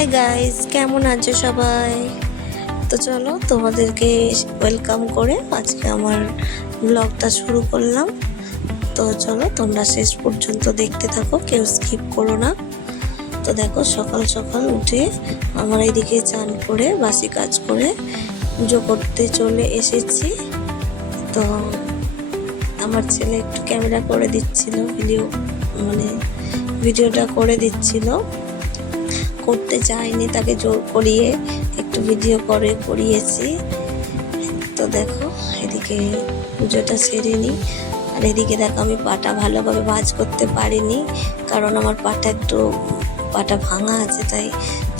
Hi guys কেমন আছো সবাই? তো চলো তোমাদেরকে ওয়েলকাম করে আজকে আমার ব্লগটা শুরু করলাম। তো চলো তোমরা শেষ পর্যন্ত দেখতে থাকো, কেউ স্কিপ করো না। তো দেখো সকাল সকাল উঠে আমার এইদিকে চান করে, বাসি কাজ করে পুজো করতে চলে এসেছি। তো আমার ছেলে একটু ক্যামেরা করে দিচ্ছিল ভিডিও মানে ভিডিওটা করে দিচ্ছিল। করতে চাইনি, তাকে জোর করিয়ে একটু ভিডিও করে করিয়েছি। তো দেখো, এদিকে পুজোটা সেরে নিই আর এদিকে দেখো, আমি পাটা ভালোভাবে ভাজ করতে পারিনি, কারণ আমার পাটা একটু, পাটা ভাঙা আছে, তাই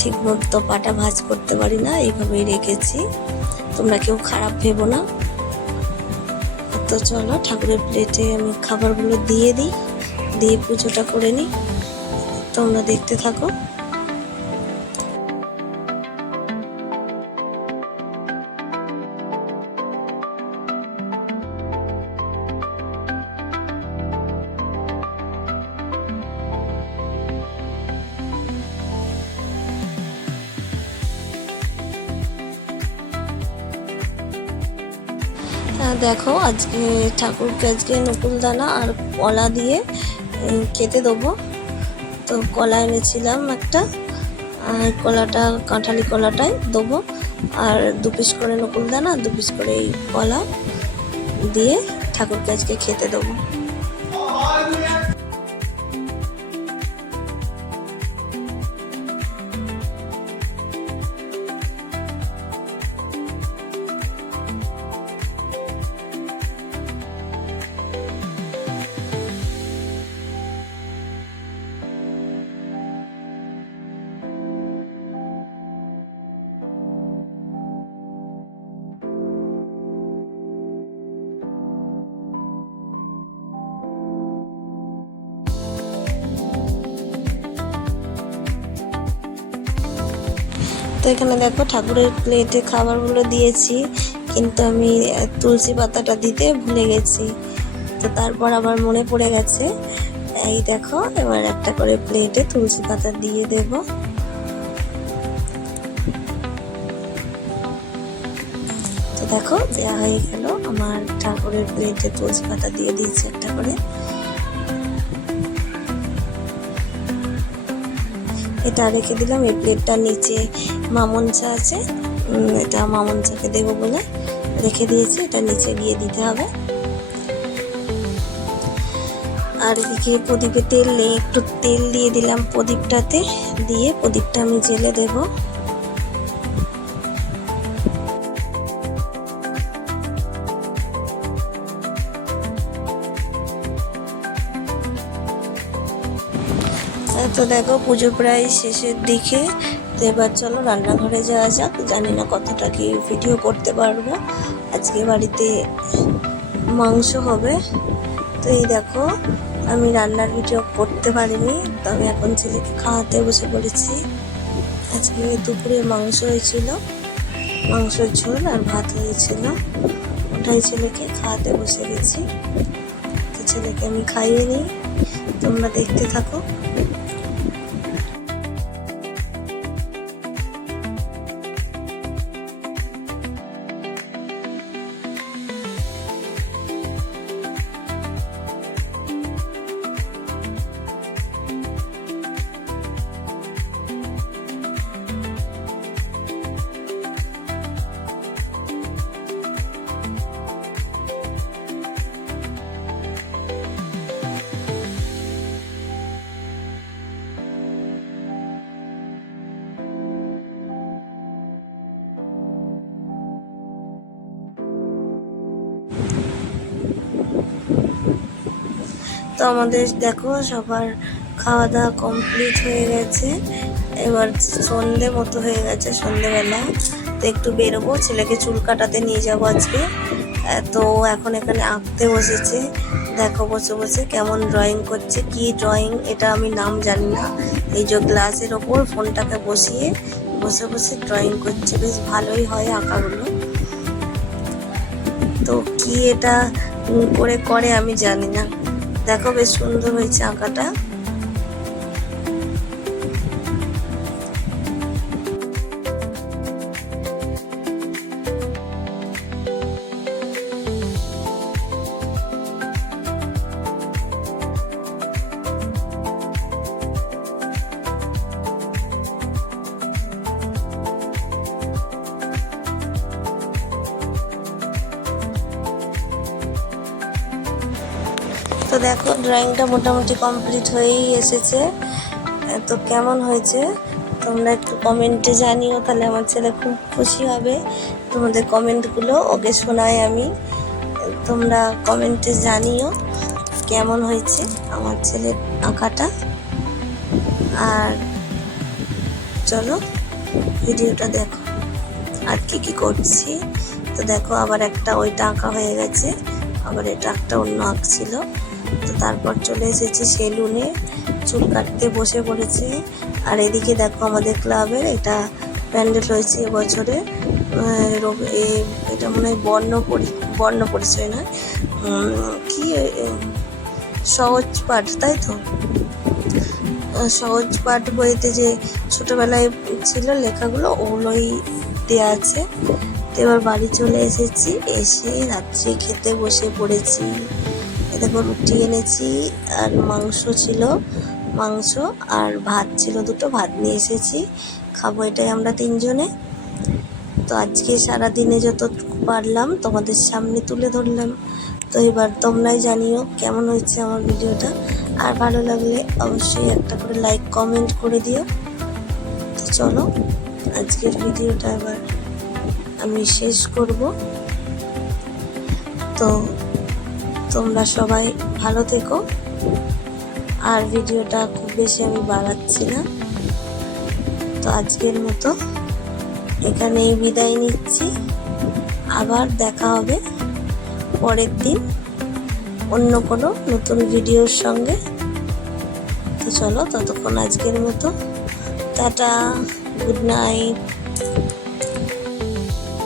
ঠিক মতো পাটা ভাজ করতে পারি না, এইভাবেই রেখেছি। তোমরা কেউ খারাপ ভেবো না। তো চলো, ঠাকুরের প্লেটে আমি খাবারগুলো দিয়ে দিই, দিয়ে পুজোটা করে নিই। তোমরা দেখতে থাকো। দেখো, আজকে ঠাকুরকে আজকে নকুল দানা আর কলা দিয়ে খেতে দেবো। তো কলা এনেছিলাম একটা, আর কলাটা, কাঁঠালি কলাটাই দেবো। আর দু পিস করে নকুলদানা আর দু পিস করে এই কলা দিয়ে ঠাকুরকে আজকে খেতে দেবো। তো এখানে দেখো ঠাকুরের প্লেটে খাবারগুলো দিয়েছি, কিন্তু আমি তুলসী পাতাটা দিতে ভুলে গেছি। তো তারপর আবার মনে পড়ে গেছে, এই দেখো, এবার একটা করে প্লেটে তুলসী পাতা দিয়ে দেব। তো দেখো দেওয়া হয়ে গেল, আমার ঠাকুরের প্লেটে তুলসী পাতা দিয়ে দিয়েছি একটা করে। এটা রেখে দিলাম। এই প্লেটটার নিচে মামন চা আছে এটা মামন চাকে দেবো বলে রেখে দিয়েছি। এটা নিচে গিয়ে দিতে হবে। আর এদিকে প্রদীপে তেল নেই একটু তেল দিয়ে দিলাম প্রদীপটাতে। দিয়ে প্রদীপটা আমি জেলে দেব। তো দেখো পুজো প্রায় শেষের দিকে। তো এবার চলো রান্নাঘরে যাওয়া যাক। জানি না কতটা কি ভিডিও করতে পারব। আজকে বাড়িতে মাংস হবে। তো এই দেখো, আমি রান্নার ভিডিও করতে পারিনি, তবে এখন ছেলেকে খাওয়াতে বসে পড়েছি। আজকে দুপুরে মাংস হয়েছিল। মাংসের ঝোল আর ভাত হয়েছিল। ওটাই ছেলেকে খাওয়াতে বসে গেছি। তো ছেলেকে আমি খাইয়ে নিই। তোমরা দেখতে থাকো। তো আমাদের দেখো সবার খাওয়া দাওয়া কমপ্লিট হয়ে গেছে। এবার সন্ধে মতো হয়ে গেছে, সন্ধেবেলা। তো একটু বেরোবো, ছেলেকে চুল কাটাতে নিয়ে যাব আজকে। তো এখন এখানে আঁকতে বসেছে। দেখো বসে বসে কেমন ড্রয়িং করছে, কি ড্রয়িং এটা আমি নাম জানি না। এই যে গ্লাসের ওপর ফোনটাকে বসিয়ে বসে বসে ড্রয়িং করছে। বেশ ভালোই হয় আঁকাগুলো। তো কি এটা করে করে আমি জানি না। দেখো বেশ সুন্দর হয়েছে আঁকাটা। তো দেখো ড্রয়িংটা মোটামুটি কমপ্লিট হয়েই এসেছে। তো কেমন হয়েছে? তোমরা একটু কমেন্টে জানিও, তাহলে আমার ছেলে খুব খুশি হবে। তোমাদের কমেন্টগুলো ওকে শোনাই আমি। তোমরা কমেন্টে জানিও কেমন হয়েছে আমার ছেলের আঁকাটা। আর চলো, ভিডিওটা দেখো। আর কি কি করছি? তো দেখো, আবার একটা ওইটা আঁকা হয়ে গেছে, আবার এটা একটা অন্য আঁকছিল। তো তারপর চলে এসেছি সেলুনে চুল কাটতে বসে পড়েছি। আর এদিকে দেখো আমাদের ক্লাবের এটা প্যান্ডেল হয়েছে এবছরে। এটা মনে হয় বর্ণ পরি বর্ণ পরিচয় উম, কি সহজ পাঠ তাই তো? সহজ পাঠ বইতে যে ছোটবেলায় ছিল লেখাগুলো ওগুলোই দেওয়া আছে। তো এবার বাড়ি চলে এসেছি। এসে রাত্রে খেতে বসে পড়েছি। দেখো রুটি এনেছি আর মাংস ছিল, মাংস আর ভাত ছিল, দুটো ভাত নিয়ে এসেছি। খাব এটাই আমরা তিনজনে। তো আজকে সারা দিনে যত পারলাম তোমাদের সামনে তুলে ধরলাম। তো এবার তোমরাই জানিও কেমন হয়েছে আমার ভিডিওটা। আর ভালো লাগলে অবশ্যই একটা করে লাইক কমেন্ট করে দিও। তো চলো, আজকের ভিডিওটা এবার আমি শেষ করব। তো তোমরা সবাই ভালো থেকো। আর ভিডিওটা খুব বেশি আমি বাড়াচ্ছি না। তো আজকের মতো এখানেই বিদায় নিচ্ছি। আবার দেখা হবে পরের দিন অন্য কোনো নতুন ভিডিওর সঙ্গে। তো চলো ততক্ষণ আজকের মতো। Tata, good night.